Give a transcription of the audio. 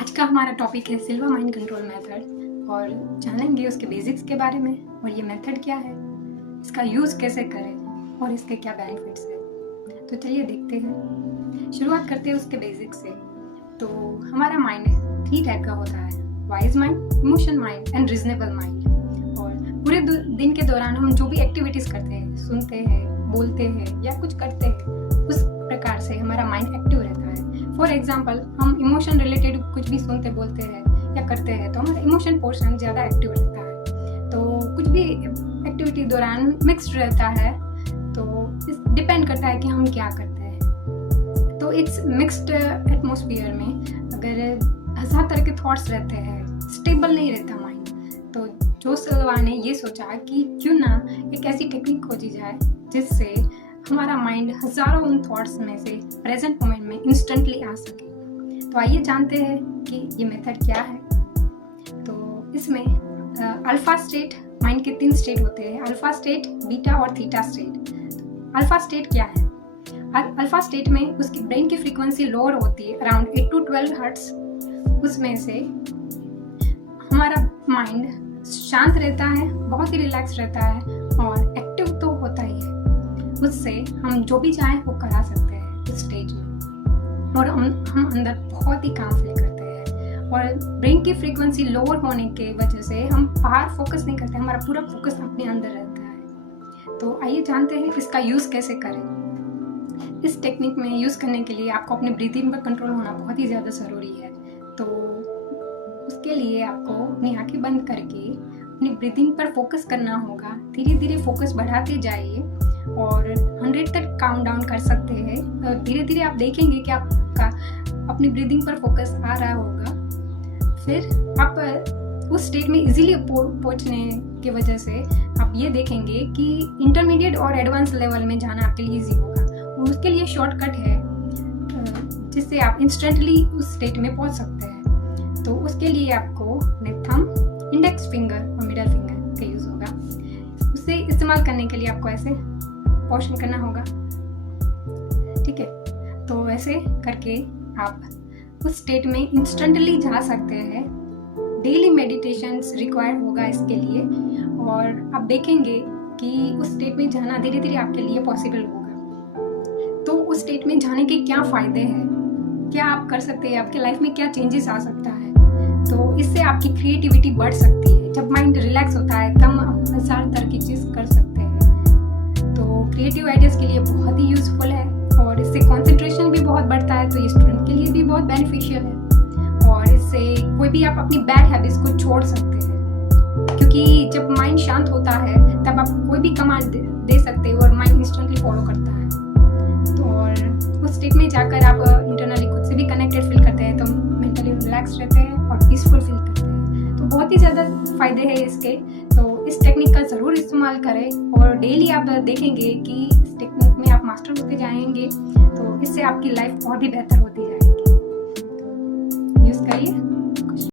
आज का हमारा टॉपिक है सिल्वा माइंड कंट्रोल मेथड और जानेंगे उसके बेसिक्स के बारे में और ये मेथड क्या है, इसका यूज़ कैसे करें और इसके क्या बेनिफिट्स हैं। तो चलिए देखते हैं। शुरुआत करते हैं उसके बेसिक्स से। तो हमारा माइंड 3 टाइप का होता है, wise mind, emotion mind and reasonable mind. और पूरे दिन के दौरान हम जो भी एक्टिविटीज़ करते हैं, सुनते हैं, बोलते हैं या कुछ करते हैं, उस प्रकार से हमारा माइंड एक्टिव रहता है। फॉर एग्जाम्पल, हम इमोशन रिलेटेड कुछ भी सुनते बोलते हैं या करते हैं तो हमारा इमोशन पोर्शन ज़्यादा एक्टिव रहता है। तो कुछ भी एक्टिविटी दौरान मिक्स्ड रहता है, तो डिपेंड करता है कि हम क्या करते हैं। तो इट्स मिक्स्ड एटमॉस्फेयर में अगर हज़ार तरह के थॉट्स रहते हैं, स्टेबल नहीं रहता माइंड, तो जो सिल्वा ने ये सोचा कि क्यों ना एक ऐसी टेक्निक खोजी जाए जिससे हमारा माइंड हजारों उन थॉट्स में से प्रेजेंट मोमेंट में इंस्टेंटली आ सके। तो आइए जानते हैं कि ये मेथड क्या है। तो इसमें अल्फा स्टेट, माइंड के 3 स्टेट होते हैं, अल्फा स्टेट, बीटा और थीटा स्टेट। अल्फा स्टेट क्या है? अल्फा स्टेट में उसकी ब्रेन की फ्रीक्वेंसी लोअर होती है, अराउंड 8 to 12 हर्ट्ज। उसमें से हमारा माइंड शांत रहता है, बहुत ही रिलैक्स रहता है और एक्टिव तो होता ही है। उससे हम जो भी चाहें वो करा सकते हैं इस स्टेज में, और हम अंदर बहुत ही काम फील करते हैं। और ब्रेन की फ्रीक्वेंसी लोअर होने के वजह से हम बाहर फोकस नहीं करते, हमारा पूरा फोकस अपने अंदर रहता है। तो आइए जानते हैं इसका यूज़ कैसे करें। इस टेक्निक में यूज़ करने के लिए आपको अपने ब्रीदिंग पर कंट्रोल होना बहुत ही ज़्यादा ज़रूरी है। तो उसके लिए आपको अपनी आंखें बंद करके अपनी ब्रीदिंग पर फोकस करना होगा। धीरे धीरे फोकस बढ़ाते जाइए और 100 तक काउंट डाउन कर सकते हैं। धीरे धीरे आप देखेंगे कि आपका अपनी ब्रीदिंग पर फोकस आ रहा होगा। फिर आप उस स्टेट में इजीली पहुंचने की वजह से आप ये देखेंगे कि इंटरमीडिएट और एडवांस लेवल में जाना आपके लिए इजी होगा। और उसके लिए शॉर्टकट है जिससे आप इंस्टेंटली उस स्टेट में पहुंच सकते हैं। तो उसके लिए आपको थंब, इंडेक्स फिंगर और मिडल फिंगर का यूज़ होगा। उसे इस्तेमाल करने के लिए आपको ऐसे पोर्शन करना होगा, ठीक है। तो ऐसे करके आप उस स्टेट में इंस्टेंटली जा सकते हैं। डेली मेडिटेशंस रिक्वायर्ड होगा इसके लिए, और आप देखेंगे कि उस स्टेट में जाना धीरे धीरे आपके लिए पॉसिबल होगा। तो उस स्टेट में जाने के क्या फ़ायदे हैं, क्या आप कर सकते हैं, आपके लाइफ में क्या चेंजेस आ सकता है। तो इससे आपकी क्रिएटिविटी बढ़ सकती है। जब माइंड रिलैक्स होता है तब हम हज़ार तरह की चीज़ कर सकते हैं। तो क्रिएटिव आइडियाज़ के लिए बहुत ही यूज़फुल है और इससे कंसंट्रेशन भी बहुत बढ़ता है। तो ये स्टूडेंट के लिए भी बहुत बेनिफिशियल है और इससे कोई भी आप अपनी बैड हैबिट्स को छोड़ सकते हैं, क्योंकि जब माइंड शांत होता है तब आप कोई भी कमांड दे सकते हो और माइंड इंस्टेंटली फॉलो करता है। तो और उस स्टेट में जाकर आप इंटरनली खुद से भी कनेक्टेड फील करते हैं, तो मेंटली रिलैक्स रहते हैं और पीसफुल फील करते हैं। तो बहुत ही ज़्यादा फ़ायदे हैं इसके। तो इस टेक्निक का ज़रूर इस्तेमाल करें और डेली आप देखेंगे कि इस टेक्निक में आप मास्टर होते जाएंगे। तो इससे आपकी लाइफ और भी बेहतर होती जाएगी। यूज़ करिए।